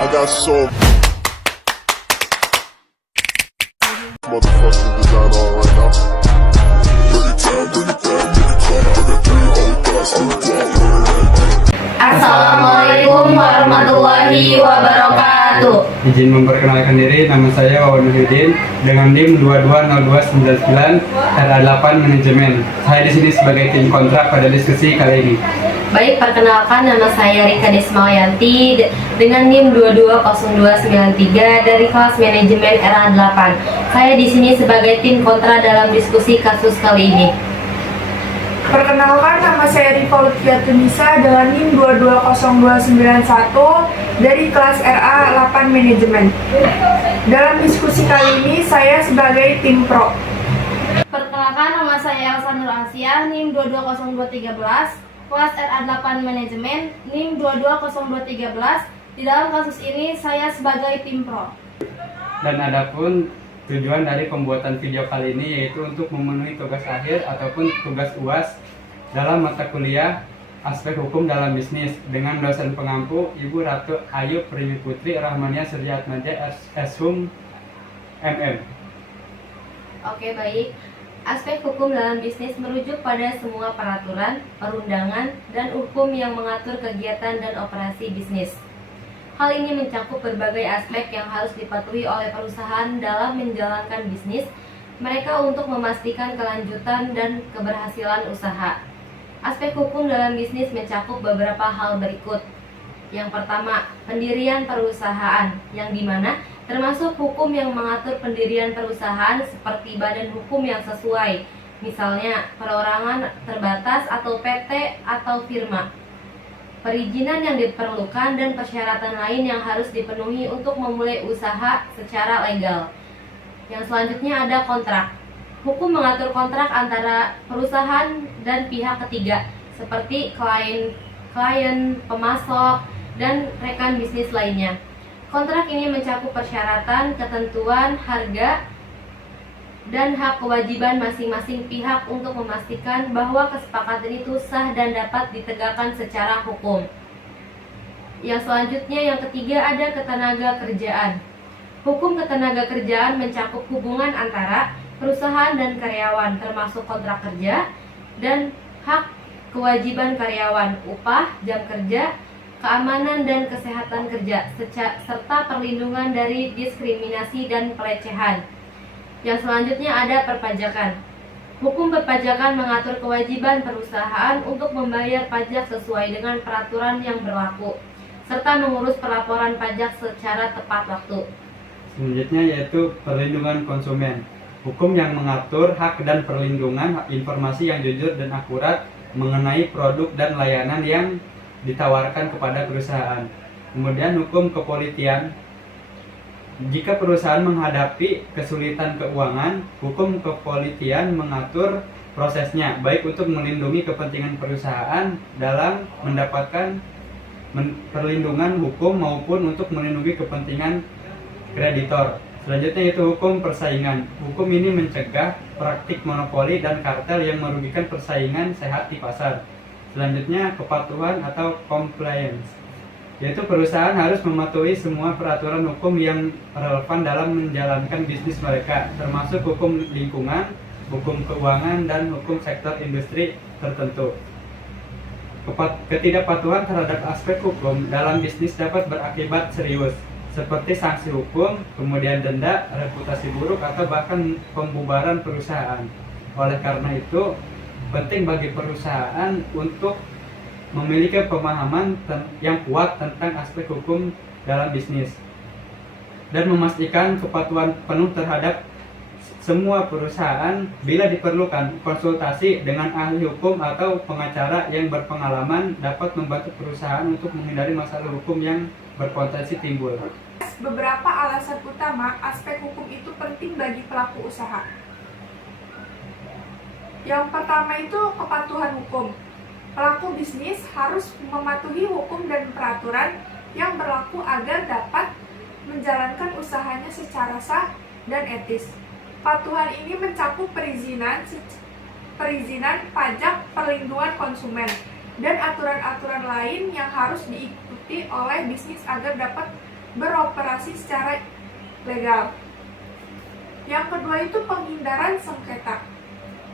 I got so motherfucking design on right now. Bring it down, bring it down, make it clap. I got 3 old thoughts, new block. Assalamualaikum warahmatullahi wabarakatuh. Izin memperkenalkan diri, nama saya Wawan Nuhidin dengan NIM 220299 RA8 Manajemen. Saya di sini sebagai tim kontrak pada diskusi kali ini. Baik, perkenalkan nama saya Rika Desmayanti dengan NIM 220293 dari kelas manajemen RA8. Saya di sini sebagai tim kontra dalam diskusi kasus kali ini. Perkenalkan, nama saya Rifa Lutfiatunisa dengan NIM 220291 dari kelas RA8 Manajemen. Dalam diskusi kali ini, saya sebagai tim pro. Perkenalkan, nama saya Elsa Nur Asia, NIM 220213, kelas RA8 Manajemen, NIM 220213. Di dalam kasus ini, saya sebagai tim pro. Dan adapun tujuan dari pembuatan video kali ini yaitu untuk memenuhi tugas akhir ataupun tugas UAS dalam mata kuliah aspek hukum dalam bisnis dengan dosen pengampu Ibu Ratu Ayu Primi Putri Rahmania Suryatmaja Eshum MM. Oke, baik. Aspek hukum dalam bisnis merujuk pada semua peraturan, perundangan, dan hukum yang mengatur kegiatan dan operasi bisnis. Hal ini mencakup berbagai aspek yang harus dipatuhi oleh perusahaan dalam menjalankan bisnis mereka untuk memastikan kelanjutan dan keberhasilan usaha. Aspek hukum dalam bisnis mencakup beberapa hal berikut. Yang pertama, pendirian perusahaan, yang dimana termasuk hukum yang mengatur pendirian perusahaan seperti badan hukum yang sesuai, misalnya perorangan terbatas atau PT atau firma. Perizinan yang diperlukan dan persyaratan lain yang harus dipenuhi untuk memulai usaha secara legal. Yang selanjutnya ada kontrak. Hukum mengatur kontrak antara perusahaan dan pihak ketiga seperti klien, pemasok, dan rekan bisnis lainnya. Kontrak ini mencakup persyaratan, ketentuan, harga, dan hak kewajiban masing-masing pihak untuk memastikan bahwa kesepakatan itu sah dan dapat ditegakkan secara hukum. Yang selanjutnya, yang ketiga, ada ketenaga kerjaan. Hukum ketenaga kerjaan mencakup hubungan antara perusahaan dan karyawan, termasuk kontrak kerja dan hak kewajiban karyawan, upah, jam kerja, keamanan dan kesehatan kerja, serta perlindungan dari diskriminasi dan pelecehan. Yang selanjutnya ada perpajakan. Hukum perpajakan mengatur kewajiban perusahaan untuk membayar pajak sesuai dengan peraturan yang berlaku, serta mengurus pelaporan pajak secara tepat waktu. Selanjutnya yaitu perlindungan konsumen. Hukum yang mengatur hak dan perlindungan informasi yang jujur dan akurat mengenai produk dan layanan yang ditawarkan kepada perusahaan. Kemudian hukum kepolisian. Jika perusahaan menghadapi kesulitan keuangan, hukum kepolisian mengatur prosesnya, baik untuk melindungi kepentingan perusahaan dalam mendapatkan perlindungan hukum maupun untuk melindungi kepentingan kreditor. Selanjutnya itu hukum persaingan. Hukum ini mencegah praktik monopoli dan kartel yang merugikan persaingan sehat di pasar. Selanjutnya kepatuhan atau compliance, yaitu perusahaan harus mematuhi semua peraturan hukum yang relevan dalam menjalankan bisnis mereka, termasuk hukum lingkungan, hukum keuangan, dan hukum sektor industri tertentu. Ketidakpatuhan terhadap aspek hukum dalam bisnis dapat berakibat serius, seperti sanksi hukum, kemudian denda, reputasi buruk, atau bahkan pembubaran perusahaan. Oleh karena itu, penting bagi perusahaan untuk memiliki pemahaman yang kuat tentang aspek hukum dalam bisnis dan memastikan kepatuhan penuh terhadap semua perusahaan. Bila diperlukan, konsultasi dengan ahli hukum atau pengacara yang berpengalaman dapat membantu perusahaan untuk menghindari masalah hukum yang berpotensi timbul. Beberapa alasan utama aspek hukum itu penting bagi pelaku usaha. Yang pertama itu kepatuhan hukum. Pelaku bisnis harus mematuhi hukum dan peraturan yang berlaku agar dapat menjalankan usahanya secara sah dan etis. Patuhan ini mencakup perizinan, pajak, perlindungan konsumen, dan aturan-aturan lain yang harus diikuti oleh bisnis agar dapat beroperasi secara legal. Yang kedua itu penghindaran sengketa.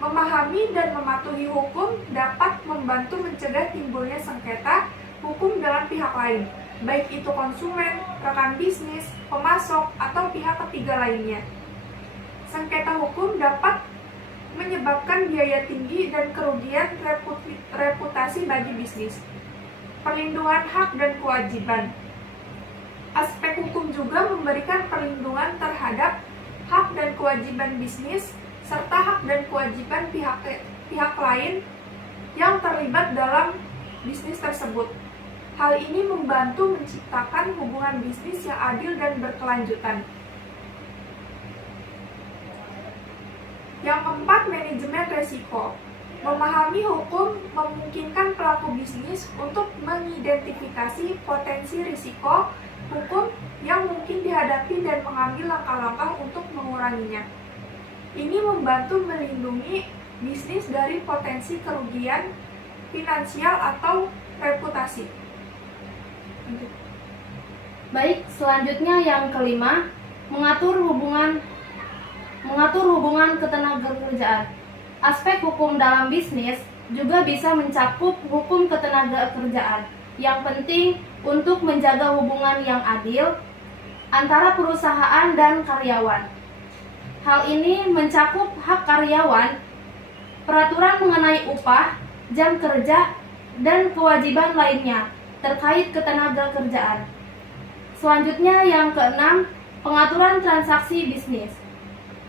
Memahami dan mematuhi hukum dapat membantu mencegah timbulnya sengketa hukum dengan pihak lain, baik itu konsumen, rekan bisnis, pemasok, atau pihak ketiga lainnya. Sengketa hukum dapat menyebabkan biaya tinggi dan kerugian reputasi bagi bisnis. Perlindungan hak dan kewajiban. Aspek hukum juga memberikan perlindungan terhadap hak dan kewajiban bisnis serta hak dan kewajiban pihak lain yang terlibat dalam bisnis tersebut. Hal ini membantu menciptakan hubungan bisnis yang adil dan berkelanjutan. Yang keempat, manajemen resiko. Memahami hukum memungkinkan pelaku bisnis untuk mengidentifikasi potensi risiko hukum yang mungkin dihadapi dan mengambil langkah-langkah untuk menguranginya. Ini membantu melindungi bisnis dari potensi kerugian finansial atau reputasi. Baik, selanjutnya yang kelima, mengatur hubungan ketenagakerjaan. Aspek hukum dalam bisnis juga bisa mencakup hukum ketenagakerjaan yang penting untuk menjaga hubungan yang adil antara perusahaan dan karyawan. Hal ini mencakup hak karyawan, peraturan mengenai upah, jam kerja, dan kewajiban lainnya terkait ketenagakerjaan. Selanjutnya yang keenam, pengaturan transaksi bisnis.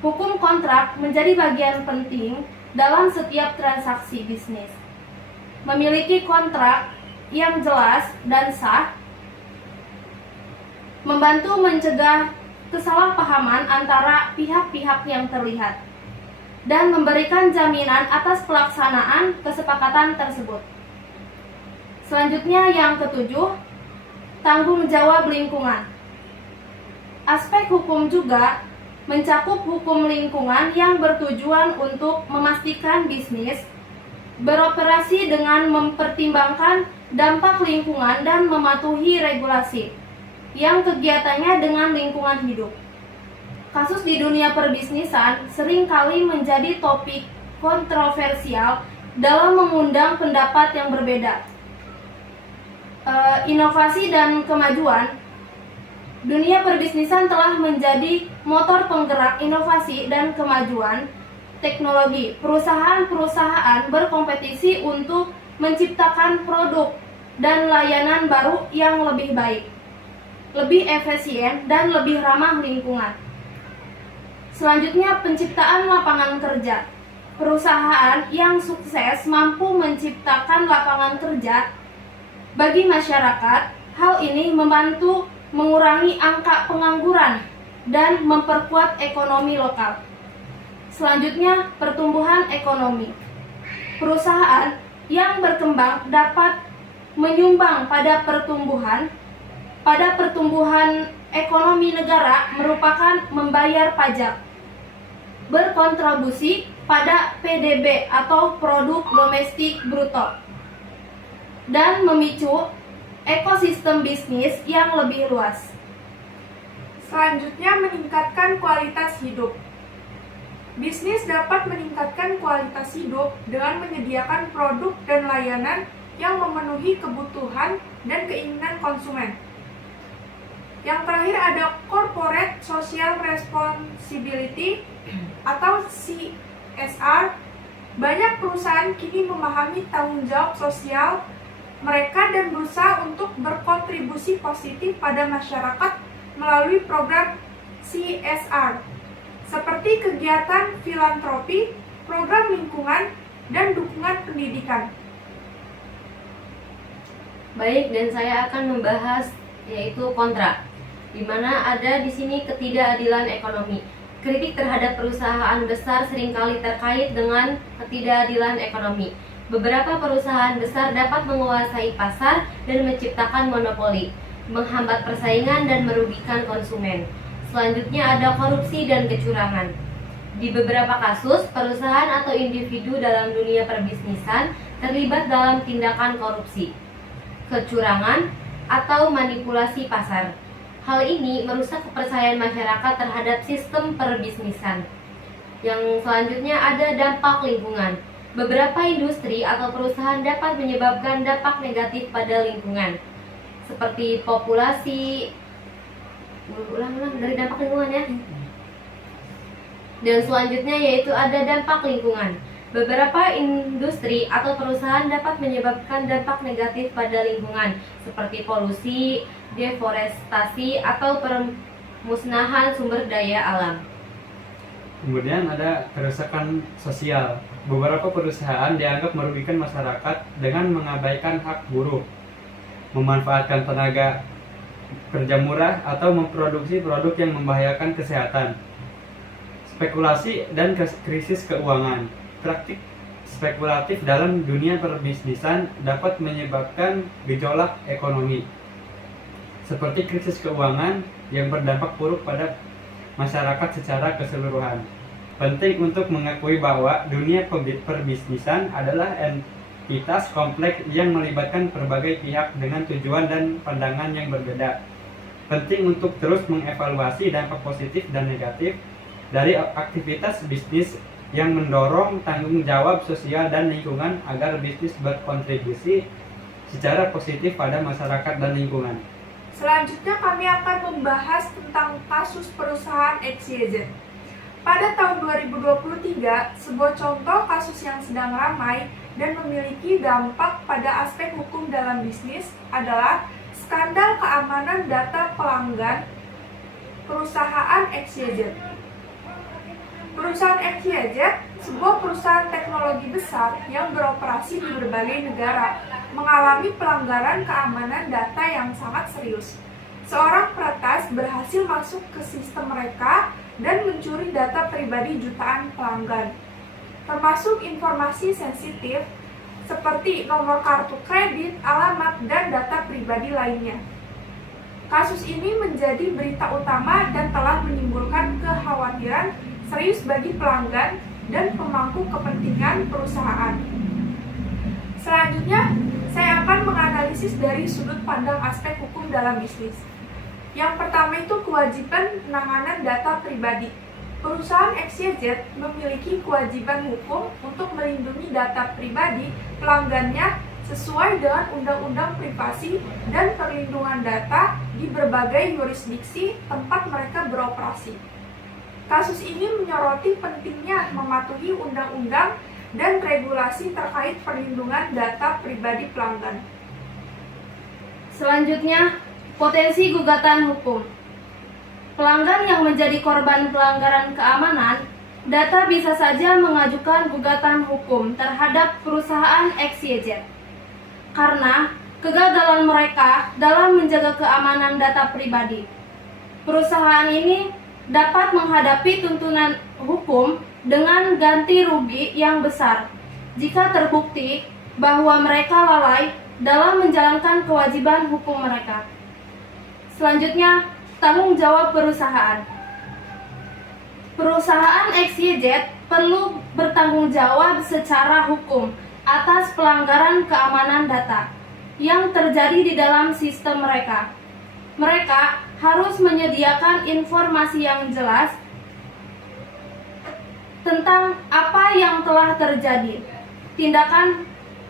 Hukum kontrak menjadi bagian penting dalam setiap transaksi bisnis. Memiliki kontrak yang jelas dan sah membantu mencegah kesalahpahaman antara pihak-pihak yang terlibat dan memberikan jaminan atas pelaksanaan kesepakatan tersebut. Selanjutnya yang ketujuh, tanggung jawab lingkungan. Aspek hukum juga mencakup hukum lingkungan yang bertujuan untuk memastikan bisnis beroperasi dengan mempertimbangkan dampak lingkungan dan mematuhi regulasi yang kegiatannya dengan lingkungan hidup. Kasus di dunia perbisnisan seringkali menjadi topik kontroversial dalam mengundang pendapat yang berbeda. Inovasi dan kemajuan. Dunia perbisnisan telah menjadi motor penggerak inovasi dan kemajuan teknologi. Perusahaan-perusahaan berkompetisi untuk menciptakan produk dan layanan baru yang lebih baik, lebih efisien, dan lebih ramah lingkungan. Selanjutnya, penciptaan lapangan kerja. Perusahaan yang sukses mampu menciptakan lapangan kerja bagi masyarakat. Hal ini membantu mengurangi angka pengangguran dan memperkuat ekonomi lokal. Selanjutnya, pertumbuhan ekonomi. Perusahaan yang berkembang dapat menyumbang pada pertumbuhan ekonomi negara merupakan membayar pajak, berkontribusi pada PDB atau produk domestik bruto, dan memicu ekosistem bisnis yang lebih luas. Selanjutnya, meningkatkan kualitas hidup. Bisnis dapat meningkatkan kualitas hidup dengan menyediakan produk dan layanan yang memenuhi kebutuhan dan keinginan konsumen. Yang terakhir ada Corporate Social Responsibility atau CSR. Banyak perusahaan kini memahami tanggung jawab sosial mereka dan berusaha untuk berkontribusi positif pada masyarakat melalui program CSR, seperti kegiatan filantropi, program lingkungan, dan dukungan pendidikan. Baik, dan saya akan membahas yaitu kontrak, di mana ada di sini ketidakadilan ekonomi. Kritik terhadap perusahaan besar seringkali terkait dengan ketidakadilan ekonomi. Beberapa perusahaan besar dapat menguasai pasar dan menciptakan monopoli, menghambat persaingan dan merugikan konsumen. Selanjutnya ada korupsi dan kecurangan. Di beberapa kasus, perusahaan atau individu dalam dunia perbisnisan terlibat dalam tindakan korupsi, kecurangan, atau manipulasi pasar. Hal ini merusak kepercayaan masyarakat terhadap sistem perbisnisan. Yang selanjutnya ada dampak lingkungan. Beberapa industri atau perusahaan dapat menyebabkan dampak negatif pada lingkungan, seperti populasi. Ulang dari dampak lingkungan ya. Dan selanjutnya yaitu ada dampak lingkungan. Beberapa industri atau perusahaan dapat menyebabkan dampak negatif pada lingkungan, seperti polusi, deforestasi, atau pemusnahan sumber daya alam. Kemudian ada kerusakan sosial. Beberapa perusahaan dianggap merugikan masyarakat dengan mengabaikan hak buruh, memanfaatkan tenaga kerja murah, atau memproduksi produk yang membahayakan kesehatan. Spekulasi dan krisis keuangan. Praktik spekulatif dalam dunia perbisnisan dapat menyebabkan gejolak ekonomi, seperti krisis keuangan yang berdampak buruk pada masyarakat secara keseluruhan. Penting untuk mengakui bahwa dunia perbisnisan adalah entitas kompleks yang melibatkan berbagai pihak dengan tujuan dan pandangan yang berbeda. Penting untuk terus mengevaluasi dampak positif dan negatif dari aktivitas bisnis yang mendorong tanggung jawab sosial dan lingkungan agar bisnis berkontribusi secara positif pada masyarakat dan lingkungan. Selanjutnya kami akan membahas tentang kasus perusahaan XYZ. Pada tahun 2023, sebuah contoh kasus yang sedang ramai dan memiliki dampak pada aspek hukum dalam bisnis adalah skandal keamanan data pelanggan perusahaan XYZ. Perusahaan XYZ, sebuah perusahaan teknologi besar yang beroperasi di berbagai negara, mengalami pelanggaran keamanan data yang sangat serius. Seorang peretas berhasil masuk ke sistem mereka dan mencuri data pribadi jutaan pelanggan, termasuk informasi sensitif seperti nomor kartu kredit, alamat, dan data pribadi lainnya. Kasus ini menjadi berita utama dan telah menimbulkan kekhawatiran serius bagi pelanggan dan pemangku kepentingan perusahaan. Selanjutnya, saya akan menganalisis dari sudut pandang aspek hukum dalam bisnis. Yang pertama itu kewajiban penanganan data pribadi. Perusahaan XYZ memiliki kewajiban hukum untuk melindungi data pribadi pelanggannya sesuai dengan Undang-Undang Privasi dan Perlindungan Data di berbagai yurisdiksi tempat mereka beroperasi. Kasus ini menyoroti pentingnya mematuhi undang-undang dan regulasi terkait perlindungan data pribadi pelanggan. Selanjutnya, potensi gugatan hukum. Pelanggan yang menjadi korban pelanggaran keamanan data bisa saja mengajukan gugatan hukum terhadap perusahaan XYZ karena kegagalan mereka dalam menjaga keamanan data pribadi. Perusahaan ini dapat menghadapi tuntutan hukum dengan ganti rugi yang besar jika terbukti bahwa mereka lalai dalam menjalankan kewajiban hukum mereka. Selanjutnya, tanggung jawab perusahaan. Perusahaan XYZ perlu bertanggung jawab secara hukum atas pelanggaran keamanan data yang terjadi di dalam sistem mereka. Mereka harus menyediakan informasi yang jelas tentang apa yang telah terjadi, tindakan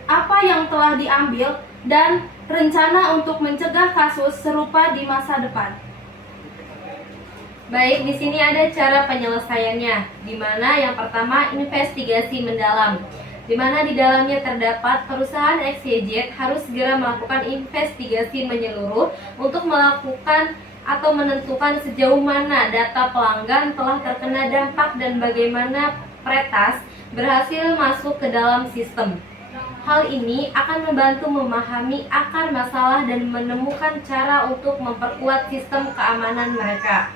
apa yang telah diambil, dan rencana untuk mencegah kasus serupa di masa depan. Baik, di sini ada cara penyelesaiannya, di mana yang pertama investigasi mendalam, di mana di dalamnya terdapat perusahaan XYZ harus segera melakukan investigasi menyeluruh untuk melakukan atau menentukan sejauh mana data pelanggan telah terkena dampak dan bagaimana peretas berhasil masuk ke dalam sistem. Hal ini akan membantu memahami akar masalah dan menemukan cara untuk memperkuat sistem keamanan mereka.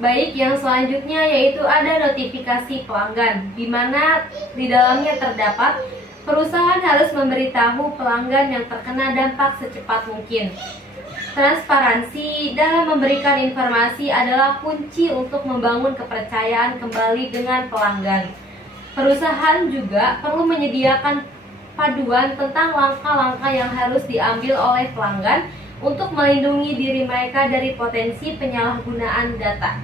Baik, yang selanjutnya yaitu ada notifikasi pelanggan, di mana di dalamnya terdapat perusahaan harus memberitahu pelanggan yang terkena dampak secepat mungkin. Transparansi dalam memberikan informasi adalah kunci untuk membangun kepercayaan kembali dengan pelanggan. Perusahaan juga perlu menyediakan paduan tentang langkah-langkah yang harus diambil oleh pelanggan untuk melindungi diri mereka dari potensi penyalahgunaan data.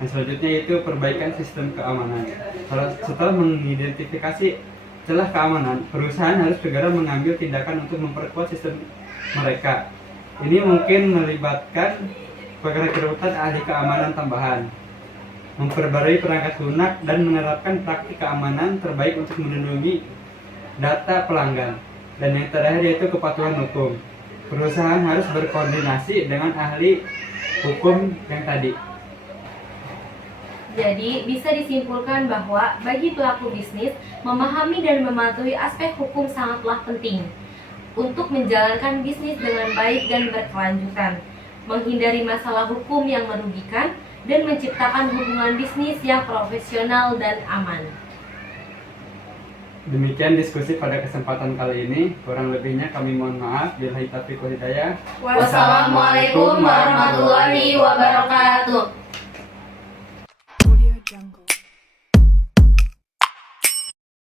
Dan selanjutnya itu perbaikan sistem keamanan. Setelah mengidentifikasi celah keamanan, perusahaan harus segera mengambil tindakan untuk memperkuat sistem mereka. Ini mungkin melibatkan perekrutan ahli keamanan tambahan, memperbarui perangkat lunak, dan menerapkan praktik keamanan terbaik untuk melindungi data pelanggan. Dan yang terakhir yaitu kepatuhan hukum. Perusahaan harus berkoordinasi dengan ahli hukum yang tadi. Jadi, bisa disimpulkan bahwa bagi pelaku bisnis, memahami dan mematuhi aspek hukum sangatlah penting untuk menjalankan bisnis dengan baik dan berkelanjutan, menghindari masalah hukum yang merugikan, dan menciptakan hubungan bisnis yang profesional dan aman. Demikian diskusi pada kesempatan kali ini. Kurang lebihnya kami mohon maaf. Billahi taufiq wal hidayah. Wassalamualaikum warahmatullahi wabarakatuh.